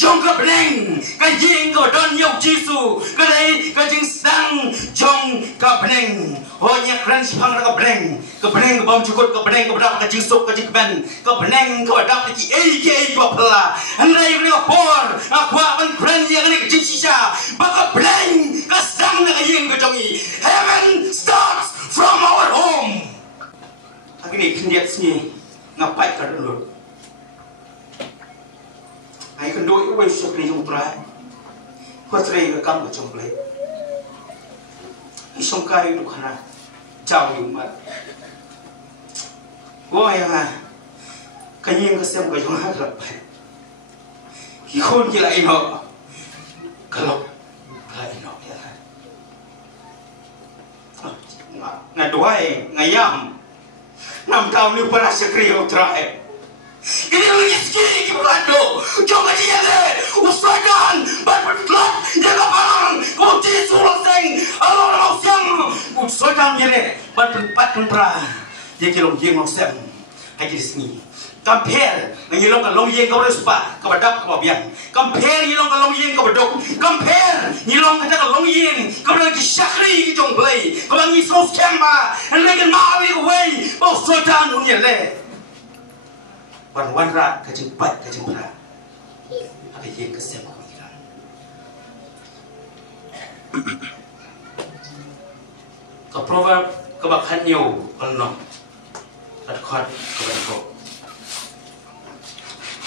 trong cái bền cái riêng của đơn yêu Giêsu cái đấy cái chính sang trong cái bền hồi nhạc ren phăng ra cái bền cái bom chukut cái bền cái đáp cái chính sốt cái chính bền cái bền cái đáp cái cái pala anh đây cái por aqua bên ren yang cái chính sisa cái bền cái sang cái riêng cái trong ý heaven starts from our home cái này kinh điệp gì ngapai cái đó ai kan doi uai sokri jong trai khotrai ga kam ga chomple isong kai du khana chao yu ma oi ha kanyeng ga sem ga jong ha ga hi khon ki lai no kalok lai no ya na doai ngayam nam tau ni para sekri jong trai ini rezeki kibulando coba dia deh usahakan berpelat jaga barang kau disuruh seng alor mau siang usahakan dia deh berpelat pra dia kilo dia mau siang haji di sini compare ngilong kalong yeng kau respa kau badap kau biang compare ngilong kalong yeng kau badok compare ngilong kata kalong yeng kau lagi syakri jong play kau lagi sos kemba and lagi mawi away mau usahakan dia dehวันรักก็จึงปัดก็จึงพระอะไรเย็นก็เสียบก็ไม่ได้ก็เพราะว่าก็บักขันอยู่กันเนาะตัดคอดก็บันโก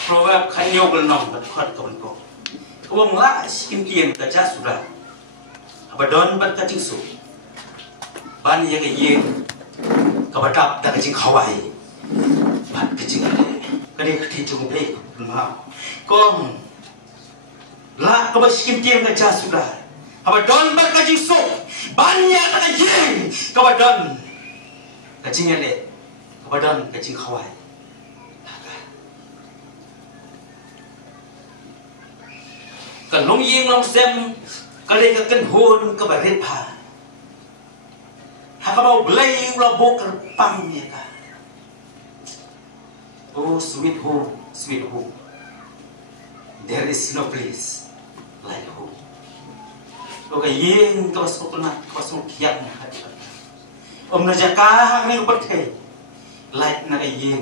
เพราะว่าขันอยู่กันเนาะตัดคอดก็บันโกก็ว่ามึงละสิมเกียนก็จะสุดาบดอนบัดก็จึงสุบ้านยังก็เย็นก็บัดดับแต่ก็จึงเข้าไว้บัดก็จึงก็ได้ที่จงเพลงมาก็ละก็มาสิมเกียนก็จะสุดาบดอนบัดก็จึงสุบ้านยังก็เย็นก็บัดดอนก็จึงยังเลยก็บัดดอนก็จึงเข้าไว้ก็ลงยิงลงเซมก็เลยก็กันโหนก็บาดเจ็บผ่าหากเราเบลย์เราโบกกระปังเนี่ยกันโอ้ sweet home sweet home there is no place like home เราก็ยิงก็สกุลนักก็สกุลเขียนนะครับนาฬิกาหางนี้ก็เท่ไล่นักยิง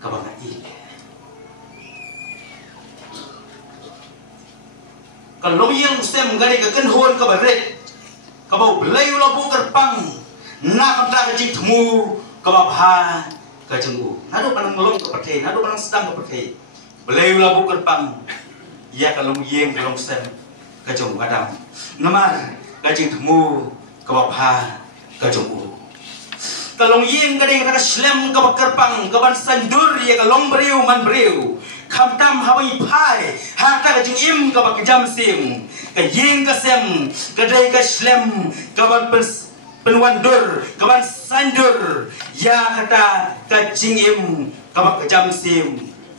ก็บังอีกก็ลงยิงเซมก็ได้ก็กันโหนก็บาดเจ็บก็บอกเบลย์เราโบกกระปังนักคำตาก็จิตมูก็มาพาก็จึงอูนัดปังลงกับประเทศนัดปังสตังกับประเทศเบลย์เราบุกกันปังแยกกันลงเยี่ยงกันลงเซมก็จงกระดำน้ำมันก็จึงถมูก็มาพาก็จงอูก็ลงเยี่ยงก็ได้ก็สเลมก็บักกระปังก็บันสันดูรีก็ลงเบริวมันเบริวคำตามหาวิพายหากก็จึงอิ่มก็บักจำเสียงก็เยี่ยงก็เซมก็ได้ก็สเลมก็บันเป็นวันเดอร์กับวันซันเดอร์ยาคตากระจิงอิมกับกระจำซิม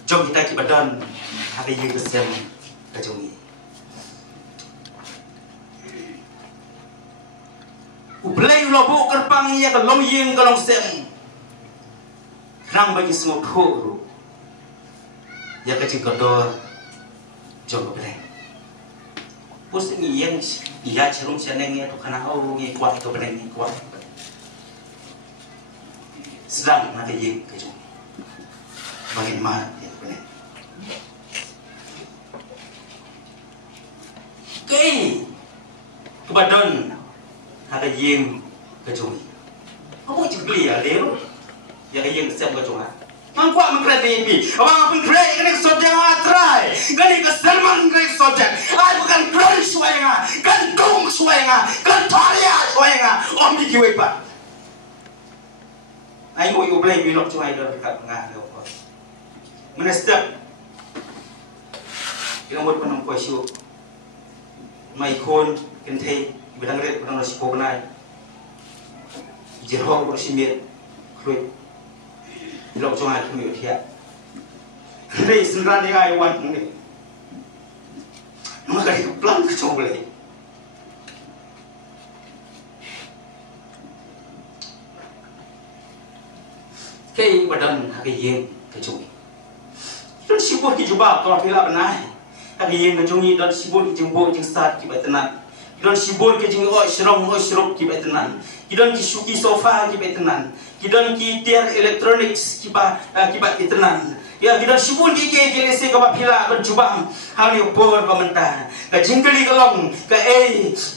จงkita kibat dan hari yang kesem kejongi ublay lobo kerpang ya ke long ying ke long sem rang bagi semua khuru ya ke jing kodor jong ublay pus ni yang iya celung seneng ya tu kana au ngi kuat tu beneng ngi kuat sedang nanti ying ke jong bagaimana ya beneng kei kebadon ada ying ke jong apa cik beli ya lero ya ke ying sem ke jong mang kuat mengkret ni abang pun kret kan ke subjek atrai kan ke sermon ke subjek ai bukan kret suaya kan dong suaya kan taria suaya om di kiwe pa ai ngồi u blame milok cuai dah dekat ngah dah apa mana step kita buat penang kuasu mai kon kente bidang red bidang nasi kognai jerong bersimit kluit milok cuai kami dia ni senran dia ai wan ni nama kali plan kacau boleh kei badan hake yen kacau dan si sibuk ki jubab kalau bila benai hagi yang kejungi dan sibuk ki jumbo jing start ki batenan kidon sibuk ki jing oi shrong ki batenan kidon ki shuki sofa ki batenan kidon ki tiar electronics ki ba batenan ya kidon sibuk ki lese ka bila berjubam hani upor pamenta ka jingkeli kalong ka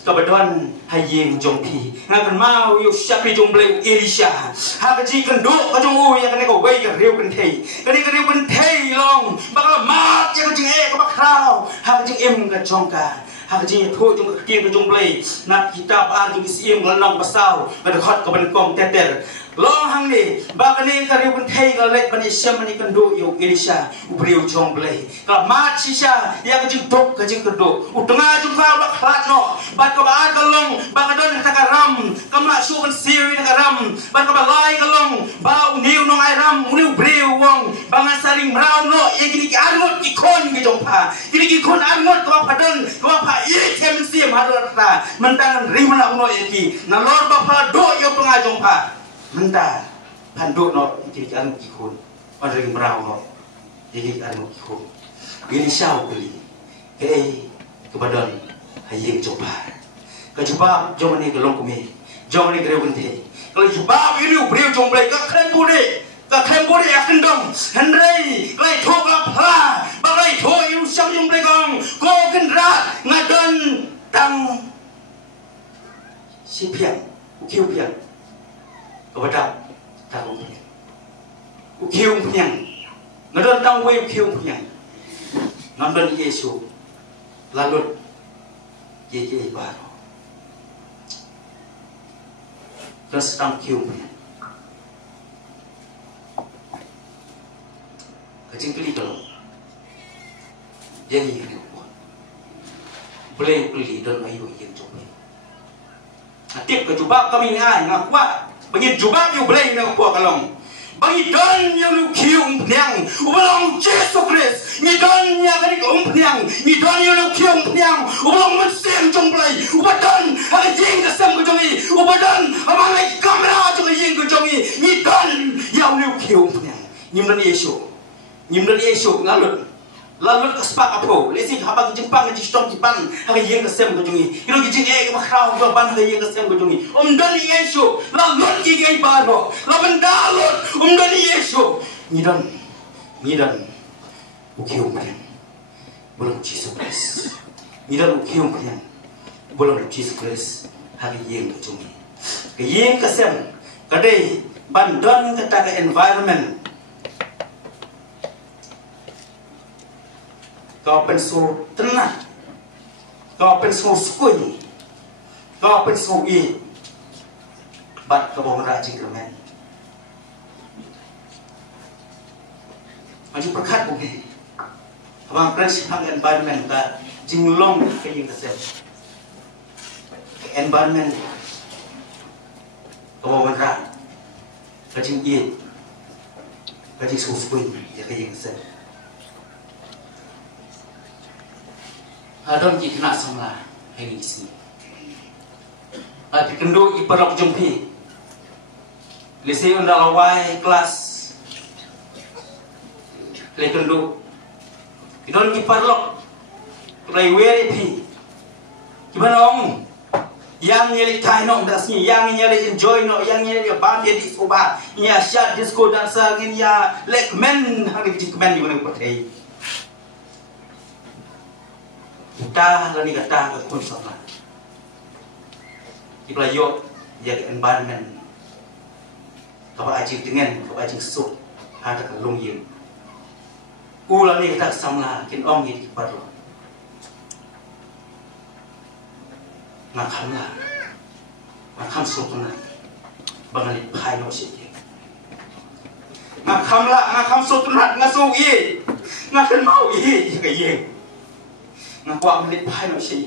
ka badon hayeng jongpi ngakan mau yu syakri jongble Elisha ha ka ji kan do ka jong u ya kan ko wei ka riu kan thei long bakal mat ya ka jing ka bakrao ha ka jing em ka jongka ha ka jing tho jong ka tien ka jongble nak kitab ar jong sim lanang pasau ka khot ka ban kom teter long hang ni bakani ka riu kan thei ka lek ban isyam ni kan do yu Elisha ubriu jongble ka mat sisa ya ka jing tok ka jing ka do utenga jong ka bakrat no bat ka ba kalong bakadon ka ram kamla su kan siwi ka ram bat ka balai kalong ba uniu no ai ram uniu breu wong bangan saling merau no ye gini ki arngot ki kon ki jongpa gini ki kon arngot ka padon ka pa ye tem sim harata mentangan rimana uno ye ki na lor ba pa do yo penga jongpa mentar panduk no gini ki arngot ki kon on ring merau no ye ki arngot ki kon gini syau beli kepadon hayeng jongpa ka jubab jong ni gelong kumi jong ni greu bente kalau jubab ini ubriu jong blai ka kren bude akan dong hendrei lai thok la phla ba lai tho yu sam jong blai gong ko kan ra ngadon tang si piang ukiu piang kepada tang ukiu piang ngadon tang wei ukiu piang ngadon Yesus lalu ye baru terus tam kiu kecing keli kalau dia ni boleh beli dan ayu yang coba tip ke jubab kami ngai ngakwa bagi jubab you boleh ngakwa kalong bagi don yang lu kiu piang ulang Yesus Kristus ni don yang kali kau piang ni don yang lu kiu piang ulang mesin jomblai ubadon ada jing kesem kejongi ubadon amalai kamera juga jing kejongi ni don yang lu kiu piang nyimdan Yesus lalut kespak apa lesi habang jempang ji stom jipan hagi jing kesem kejongi iro jing ke makrau jo ban hagi jing kesem kejongi don Yesus lalut ki gai baro laban dalut don Yesus ni don ukiu piang belum Yesus Kristus ni don ukiu piang belum Yesus Kristus hagi jing kejongi ke jing kesem kadai bandon kata ke environment kau pensu tenang, kau pensu sukui, kau pensu bat kau bawa rajin kermen. Maju perkat bukan, abang prinsip hang environment ka jinglong kaying kesem. Environment kau bawa rajin, kajing kajing sukui, ya kaying kesem. Adon ki kena samla hari sini. Ati kendo iparok jumpi. Lesi undal wai kelas. Le kendo. Idon ki parlok. Rai weri pi. Gimana om? Yang nyeli kai no dasnya, yang nyeli enjoy no, yang nyeli band di soba, nya syat disco dancer ngin ya lek men hari jikmen di mana pakai. Kita lani kata ke kun sama. Kita yo ya environment. Kau aji dengan kau aji sup ada ke longyin. Ulang ni kita samla kin ong ni kiparlo. Nakam sukuna bangali pai no sih. Nakam sukuna ngasuh ye, ngakan mau ye kaye. Ngakwa melit pai no sih.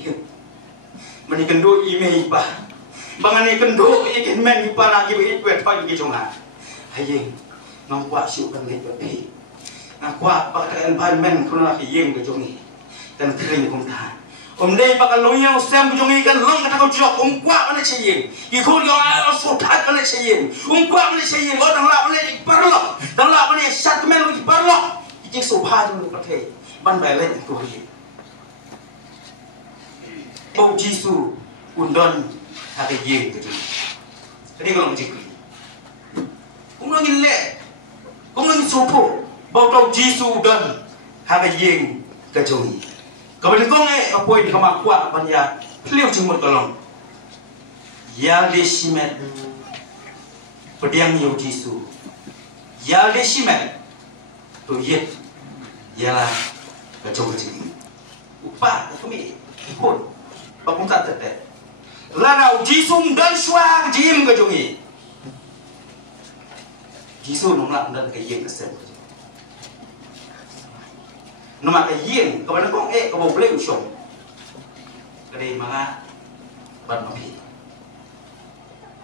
Mani kendo email pa, bangani kendo ikan men pa lagi begitu pai begitu jonga. Haye, ngakwa siu kan begitu pai. Ngakwa pakai environment kuna haye begitu jongi dan kering kumta. Dei bakal loyang sem bujongi kan long kata kau jok kwa mana ceyeng ikut yang ayah sutat mana ceyeng kwa mana ceyeng orang lah mana diperlo dan lah mana satu men diperlo จิกสุภาพในประเทศบ้านใบเล่นตัวนี้โอ้จิสูอุนดอนหากยิงก็จริงนี่ก็ลองจิกผมลองกินเละผมลองสุภาพบอกเราจิสูอุนดอนหากยิงก็จริงก็เป็นกงเอาป่วยเข้ามาขวาปัญญาเพลียวจึงหมดกลองยาเลชิเมตประเดี๋ยวมีจิสูยาเลชิเมตตัวเย็ดยาละก็จงจริงอุปาก็ไม่พูดบางคนตัดแต่แล้วเราจิสูดันสว่างจิมก็จงอีจิสูน้องหลับดันก็ยิงก็เสร็จน้องมาก็ยิงก็เป็นกองก็บอกเลี้ยงชมก็ได้มาบันมาพี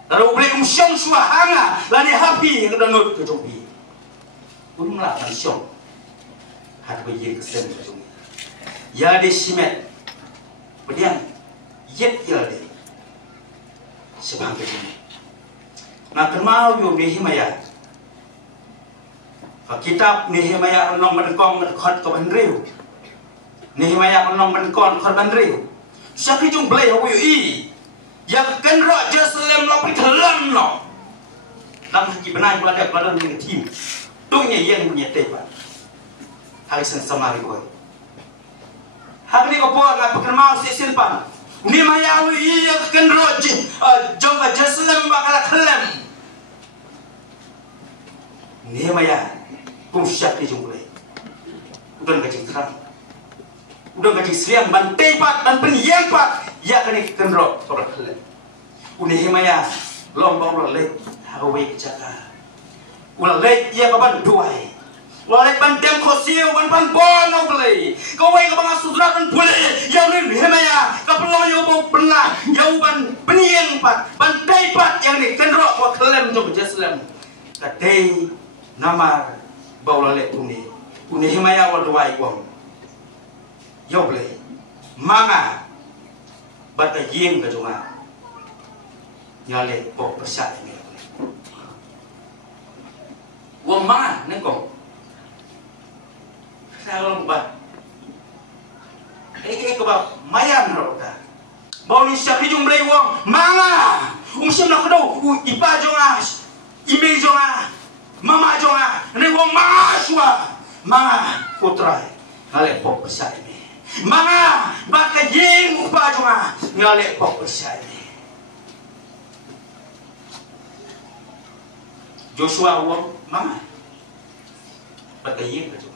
แล้วเราเลี้ยงชมสว่างแล้วนี่ฮับพีก็ดันนุดก็จงพีคุณน้องหลับมันชมหากไปยิงก็เสร็จก็จงยาเดชิเมตประเดี๋ยวเย็ดยาเดsebang kecil. Nak kenal yo Nehemia. Kitab Nehemia menong menkong khot ko ban riu. Nehemia menong menkon khot ban riu. Siapa jung blai ho yo i. Ya ken ro Jerusalem lo pi thlan lo. Nam ki benai pelada ni tim. Tu nya yen punya tepa. Hari sen samari ko. Hari ni ko po na pekermau sesin pan. Ni maya iya kan roji jomba Jerusalem bakal kelam ni maya pun siap dijumpai udah gaji terang udah gaji seriam bantai pat dan penyiang pat ya kan ro bakal kelam ni maya lombong lek hawe jaka ulah lek ia kapan duai Walai bandem khosiu ban bon au blai ko wai ka bang sudra ban pule yau ni hemaya ka pelo yo bo pernah yau ban peniang pat ban dai pat yang ni kenro wa klem jo Jerusalem ka dei nama baula le uni hemaya wa duai wong yau blai manga bat ka yeng ka jonga ya le po persat ni wa ma nang ko kalau bah, kebab mayan rota. Bau ni siapa jumlah uang mana? Siapa nak kau? Ipa jonga, ime jonga, mama jonga. Ni uang mana semua? Mana putra? Ngalek pok besar ini. Mana bakal jeng upa jonga? Ngalek pok besar ini. Joshua uang mana? Bakal jeng ke jonga?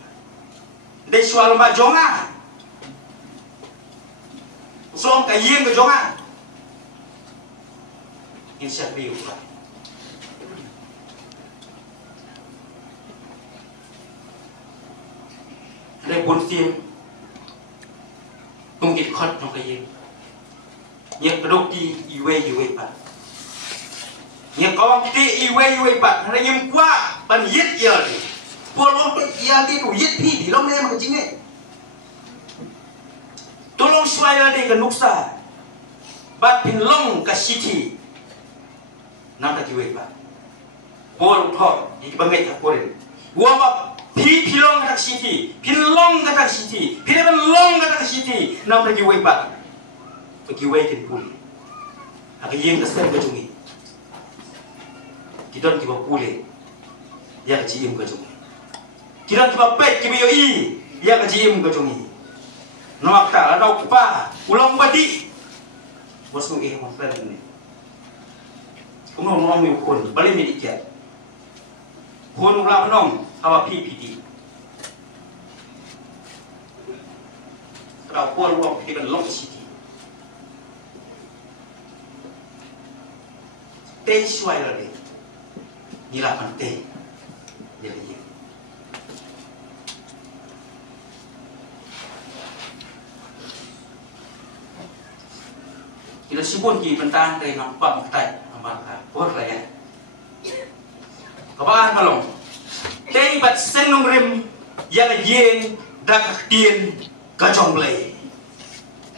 Để xóa lomba jonga, xong cái yên của jonga, in sẽ bị ủi. Để bốn phim, tung kịch khót trong cái yên, nhớ cái đôi đi iwe bạn, nhớ có cái iwe bạn, hay nhầm qua, bạn giết giờ đi. Tolong ia di tu yit pi di long le ma jing e tolong swaya de ka nuksa bat pin long ka city nam ta kiwe ba bol tho di bangai ta koren wa ba pi long ka city pin long ka city pin ban long ka city nam ta kiwe ba to kiwe kin pul aka yeng ka sen ka jungi kidon ki ba pule ya ka jim ka jungi kira kiba pet kiba yoi ya kajim kajungi noak ta ada upa ulang badi bos mu ke mon plan ni kuno ngom mi kon bali mi diket kon ulang nong awa PPD ra kon wong ki ben long city te swai la de ni la man te jadi kita sibun ki bentang dari nampak mutai amal ka por la ya kaban malong tei bat senung rim yang yen dak tien ka jong blai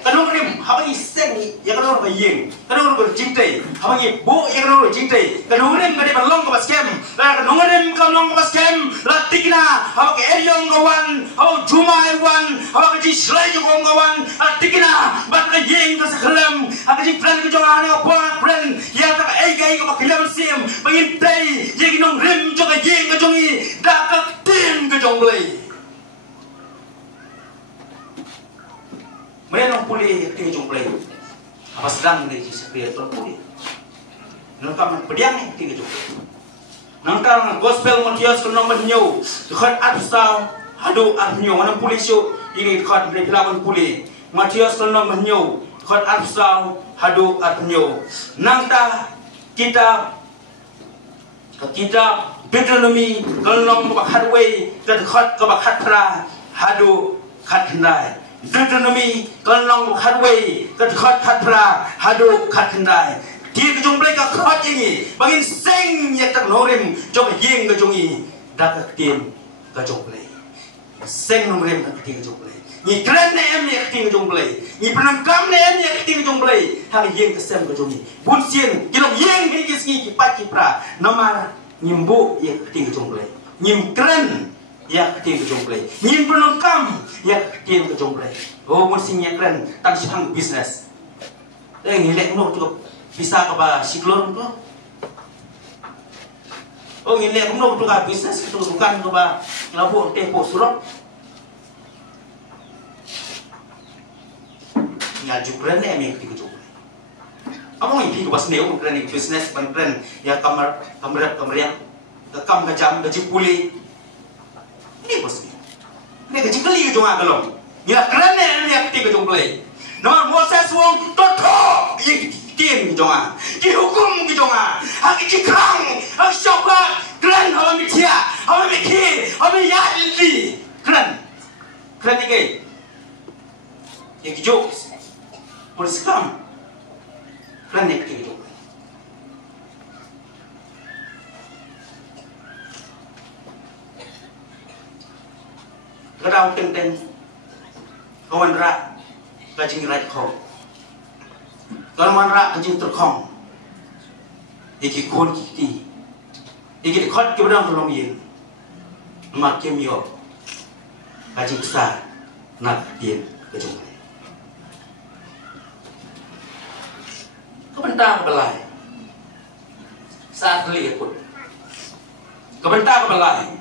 kadang rim habangi seng ya kadang ba yeng kadang ba jingtai habangi bo ya kadang jingtai kadang rim ba long ka baskem la kadang rim ka long ka baskem la tikina habang eryong gawan habang jumai wan habang ji slai jo gawan tikina ba ka yeng ka saklam habang ji plan ka jong ana pa plan ya ta ai gai ka bakilem sim bangin tai ye ginong rim jo ka yeng ka jongi da ka tin ka jong lei mereka pulih tinggal jumpai apa sedang ni seperti itu pulih nangkap pediang ni tinggal jumpai nangkap gospel Matius kena menyew dekat atusau hadu arnyo mana pulih show ini dekat mereka pulih Matius kena menyew dekat atusau hadu arnyo nangkap kita Deuteronomy kena membahadway dekat kebakat pra hadu katnai Deuteronomy kalong hadway kat pra hadu katndai ti ke jumpai ka khat ini bangin seng ya tak norim jong yeng ke jongi dak tin ka jumpai seng norim ka tin ka jumpai ni kran ne em ya tin ka jumpai ni penangkam ne em ya tin ka jumpai ha yeng ke sem ka jongi bun sien kilong yeng ke ski ki pat ki pra nomar nyimbu ya tin ka jumpai nyim kran ya keting kejomplay nyin penongkam ya keting kejomplay oh mestinya keren tak sihang bisnes ngilek no cukup bisa apa siklon tu oh ngilek no tu ka bisnes itu bukan tu ba ngabuk tempo surok ngaju keren ni yang keting kejomplay apa ngi pi bas neu keren bisnes ban keren ya kamar yang kekam kejam gaji pulih ini bosnya. Ini kecil kali ke jonga kalau. Ya kerana dia ketika jomplay. Nama Moses wong toto yang kitin ke jonga. Dihukum ke jonga. Hak cikrang, hak syokat. Keren hawa mitia, hawa mikir, hawa yadli. Keren. Keren ni ke. Yang jokes. Polis kam. Keren ni ketika jomplay. Kadang teng kawan rak kajing rai kau kawan rak kajing terkong iki kon kiti iki dekat ke bedang tolong yin mak kemio kajing besar nak yin kejung kebentar belai saat lihat pun kebentar belai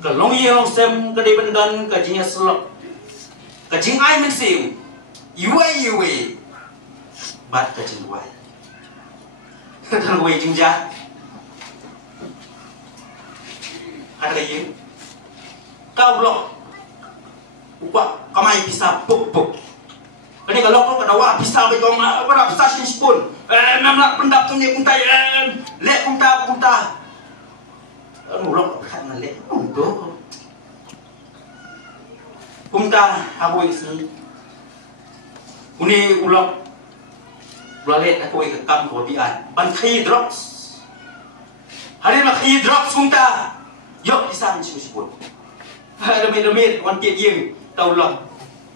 Kalong yang sem ke di bendan kajinya selok, kajing ai mensim, yuai, bat kajing wai, kadang wai jingja, ada lagi, kau blok, upah kamai bisa puk, kini kalau kau kadawa bisa betong, berapa bisa sinspun, memang pendap tu ni kuntai, lek kunta. Mulok kan lek untuk kumta aku isi uni ulokulalet aku ikut kam kopian ban khai drops hari nak khai drops kumta yok pisang sipun demi wan tiet yeng tau long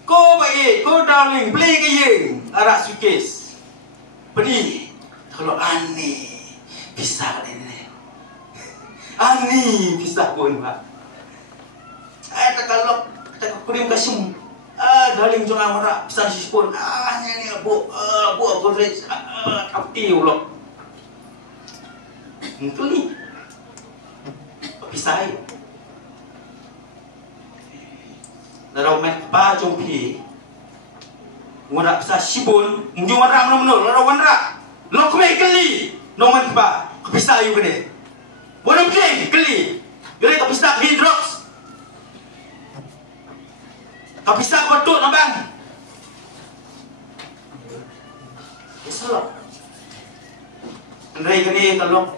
ko bai ko darling play ke yeng arak sukes pedih kalau aneh pisang ini ani pisah pun pak. Tak kalau tak kurim kasum. Daling jangan orang pisah pun. Ni bu aku res kapti ulok. Mungkin ni pisah. Darau mek ba jompi. Orang pisah sibun. Mungkin orang mana orang orang. Lok mek kali. Nomen ba pisah you kene. Boleh keli, boleh kapisah hidrox, kapisah betul nabang. Salah. Andai kini kalau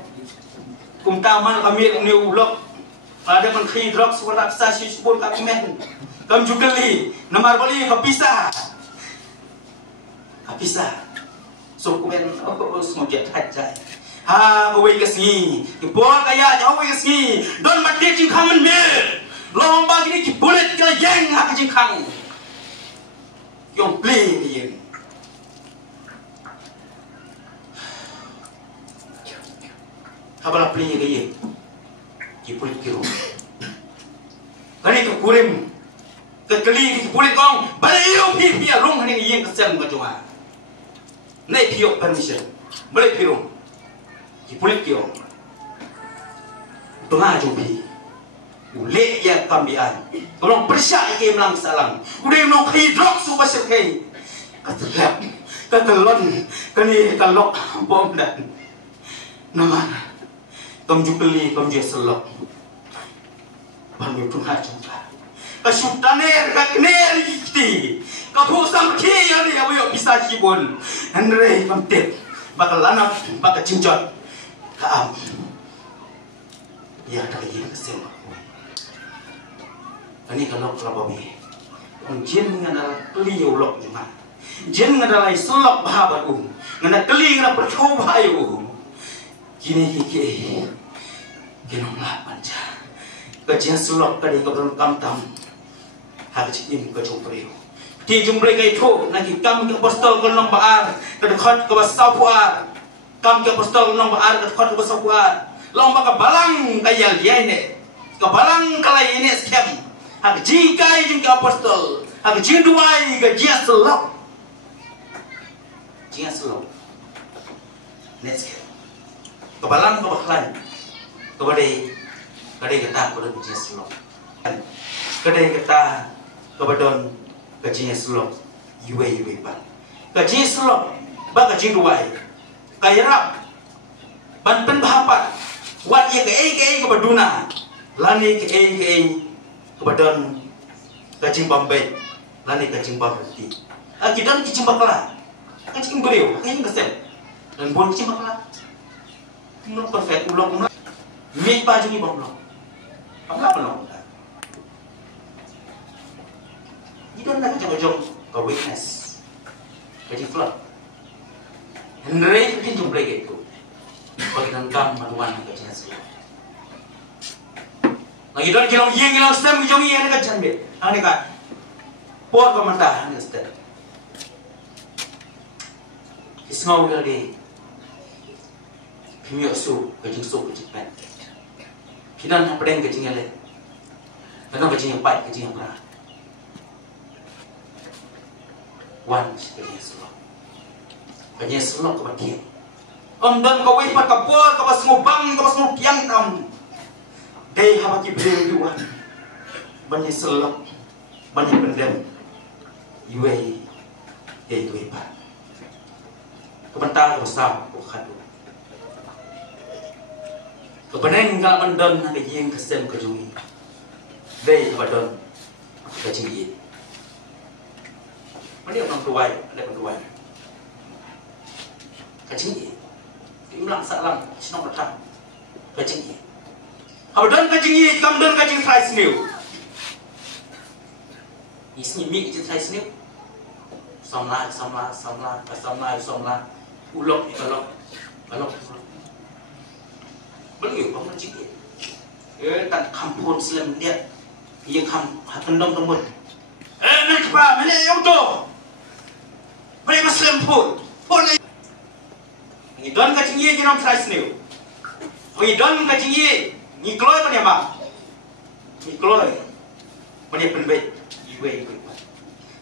kumtaman kami ni ulok, ada pun hidrox wala pisah sipun kami men, kami juga li, nomor beli kapisah, so kumen aku semua jet hajai. Ha, away kasi. Kipor kaya, away kasi. Don mati jing kamen mir. Long bagi ni bullet ka yang ha jing kang. Yung play ni yin. Habala play ni yin. Kipulit kiro. Kani kukurim. Kekeli kipulit kong. Balai yung pipi alung haning yin kesem kacunga. Nai piyok permission. Balai pirung. Kipulit kiro. Tengah jumpi. Ulek ya kambian. Tolong persyak ke melang salang. Udah mau hidrok supaya sekai. Ketelap, ketelon, kani kalok bom dan nama. Kamu jupeli, kamu jeselok. Banyu tengah jumpa. Kesultaner, kakner ikti. Kamu samki yang ni ayo bisa hibun. Andre kamtet, bakal anak, bakal cincot. Kaam. Ya tak lagi kesem. Ini kalau kelababi, jin ngadalah keliu lok cuma, jin ngadalah selok bahabat ngadak keli ngadak percoba kini genong lah panca, kajian selok tadi kebetulan kamtam, hak cikim kecumpriu, ti jumpai kai tu, nanti kam ke apostol kenong baar, kedekot ke basau puar, kam ke apostol kenong baar, kedekot ke basau puar, lomba ke balang kayal dia ini, ke balang kalai ini skem. Hak jingkai jingkai apostol, hak jingduai ke jia selok, jia selok. Next, kebalang kebaklan, kebadai kita kepada jia selok, kedai kita kebadon ke jia selok, yue pan, ke jia selok, bak ke jingduai, kairap, ban pen bahapat, wat ye ke kebaduna, lani ke kebadan kacing Bombay, lani kacing Bombay. Kita kacing bakla, kacing beliau, kacing kesem, dan bukan kacing bakla. Menurut perfect, ulang, mik baju ni bang apa belum? Kita nak kacang ke weakness, kacing flop. Henry kacing jumpa gitu, bagi tangkap manuan kacing hasil. Lagi don kilong yin kilong stem kilong yin ka chanbe ani ka por ko manta ani stem ismau gade pimyo su ka jing su ka jipan kinan na pedeng ka jingale kana ka jing pai ka jing pra wan ka jing selo ka batia om don ko wi pa ka por ka bas ngubang ka bas ngupiang tam Day habaki beliau yuan banyak selok banyak pendem yue yue pak kebentar besar bukan kebenaran kalau mendon ada yang kesem kejungi day kebadon kejungi mana orang tuai ada pentuai kejungi imlang salam senang bertang kejungi Abdon kacing ye, kamdon kacing fries new. Isni mi kacing fries new. Somla, ulok ni balok. Beliau kamu kacing ye. Tak kampun selam dia, yang kendom temut. Nak apa? Mana yang tu? Mereka selam pun. Ni don kacing ye jenam fries new. Ni don kacing ye. Nikloi mana bang? Nikloi mana penbet? Iwe.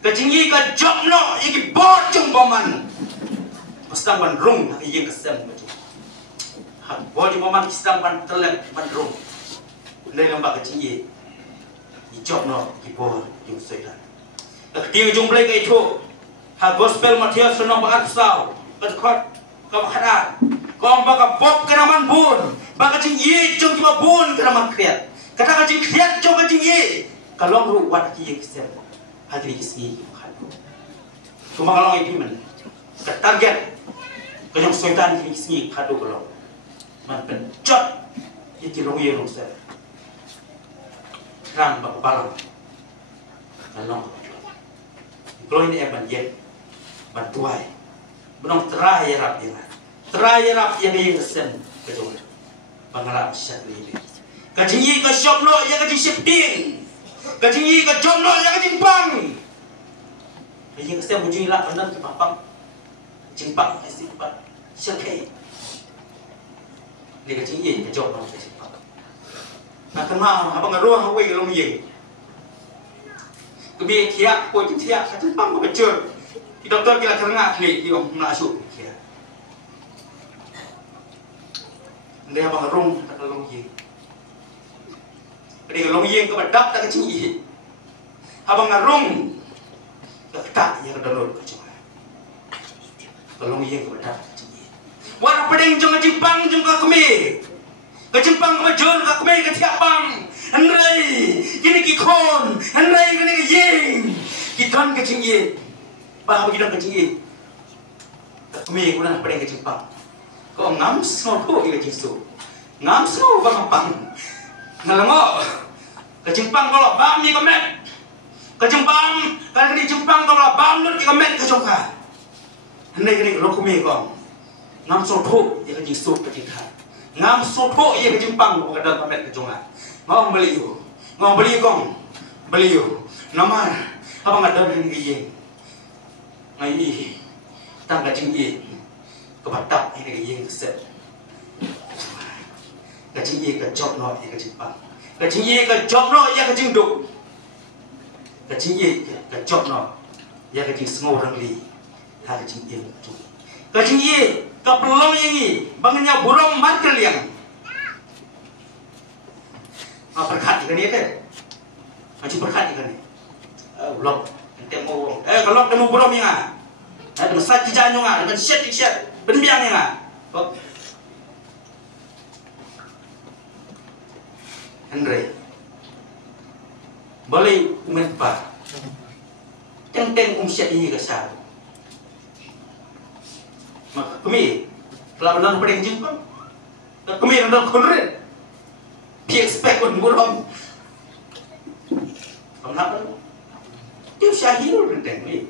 Kejingi ke job no, iki bocong boman. Pastang ban rung, iki kesem betul. Hak bocong boman pastang ban telem ban rung. Lei lembak kejingi. Di job no, iki bor jung sedan. Ketika jumlah ke itu, hak gospel Matius senang bersau, kedekot, kemakaran, kau bakal bob kenaman bun. Baka jing ye jong cuma bun kena makriat. Kata jing kriat jong jing ye. Kalau lu wat ki kisah. Hati kisah kan. Cuma kalau itu mana? Target. Kalau setan ki kisah kado kalau. Man pencot. Iki long ye long se. Ram bak balang. Kalau ini eban ye. Bantuai. Benong terakhir rap dia. Terakhir rap yang ye kesen kejong. Pangalap siat ni. Kajingi ke shop lo yang kajing shifting. Kajingi ke job lo yang kajing bang. yang saya mujui lah benar ke bapak jempang isi pak siapa dia kecil ye kejauh orang saya pak nak kenal apa ngaruh hawi kalau ye kebi tiap kau tiap jempang kau kecil di doktor kita kerengah klik di om nak asuk dia dia apa ngerung kalau ye dia kalau ye kau berdap tak kecil ye apa ngerung tak ya kedalur kecil kalau ye kau berdap warna pedeng jong Jepang jong kami ke Jepang ke Jun ke kami ke Tiapang Henry kini kikon Henry kini yeng kiton ke cingye bah begitu ke cingye kami kuna pedeng ke Jepang kau ngam snow ko ke jisu ngam snow bang pang ngalengo ke Jepang kalau bam ni kemet ke Jepang kalau di Jepang kalau bam lut ke kemet ke Jongka Henry kini lo kami kau ngam soto ya ke jisu ke jika ngam soto ya ke Jepang ko kadang pamet ke jonga ngom beli kong beli yo nama apa ngadon ni ye ngai tang ka jing ye ke batak ini ke ye set ka jing ye ke job no ya ke Jepang ka jing ye ke job no ya ke jing duk ka jing ye ke job no ya ke jing semua orang li ha ke jing ye ka jing ye kapelong ini bangunnya burung markel yang berkat ikan itu macam berkat ikan ini blok temu kalau temu burung yang ada masjid jangan yang ada siat benbiang yang Andre boleh umpa teng siat ini kesal maka kami pelabuhan pedeng Jepang kami rendah konren dia expect pun burung kenapa dia syahir rendeng ni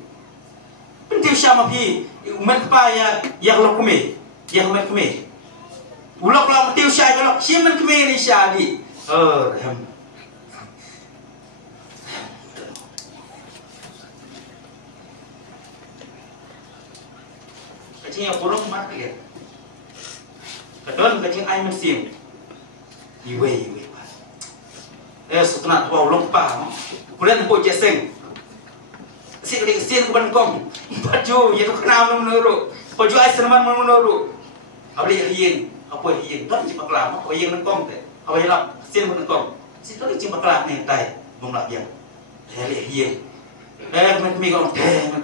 penting siapa pi umat paya yang lo kami yang umat kami ulok lah dia syahir kalau siapa kami ni syahir kecing yang burung mati ya, kedon kecing ayam mesin, iwe, setelah tua ulung pa, kemudian po jeseng, si kali mesin kuban kong, baju ya tu kenal menurut, baju ayam serman menurut, abli hiin, apa hiin, tak cuma kelam, apa hiin menkong teh, apa hiin mesin menkong, si tu cuma kelam nih tay, bungla dia, abli hiin, kami kong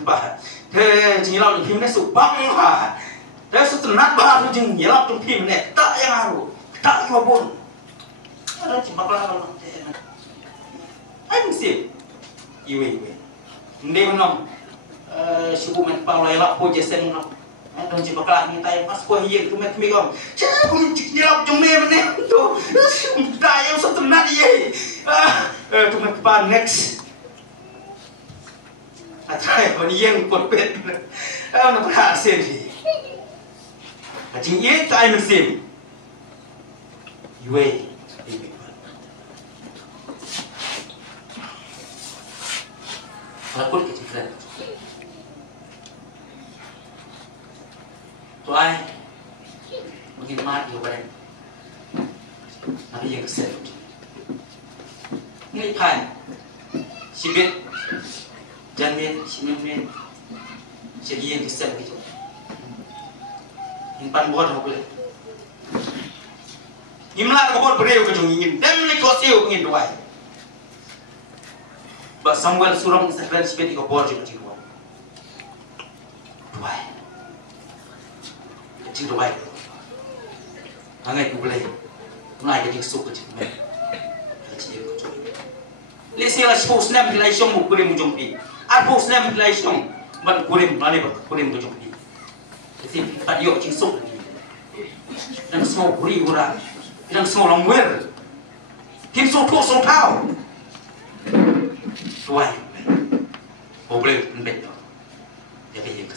pa. Jadi lau di film ni subang ha, dah setenat baharu jeng jelap di film ni tak yang haru, tak yang pun, ada cuma kalau ayam sih, iwe, ni menang, suku menpau lelak po jesen menang, dan cuma kalau ni tay pas po hiye tu met migong, cakap jelap jeng ni mana tu, tak yang setenat ye, tu menpau next. Atraiคนเยี่ยงกดเป็ดนักหาเสียทีจริงเยี่ยใจมันเสียยุ้ยแล้วพูดกับจิตใจตัวไอ้มันกินมาอยู่ไปอะไรยังเสียนี่ผ่านชีวิตjangan senyum sedih yang kesal gitu. Impan buat apa boleh? Imlah kau buat beriu kejung ingin, demli kau siu ingin doai. Bak Samuel suram sekalian sebeti kau buat juga kejung doai. Kejung doai. Angai kau boleh, naik kejung suka kejung mer. Kejung kejung. Lesilah sepuluh senam hilai song mukuri mujumpi. Aku senang mulai song, ban kurim mana kurim tu jadi. Jadi pada yok cingsuk ni, dan semua buri orang, dan semua orang wer, tim sok tau, tuai, boleh pendek tu, jadi yang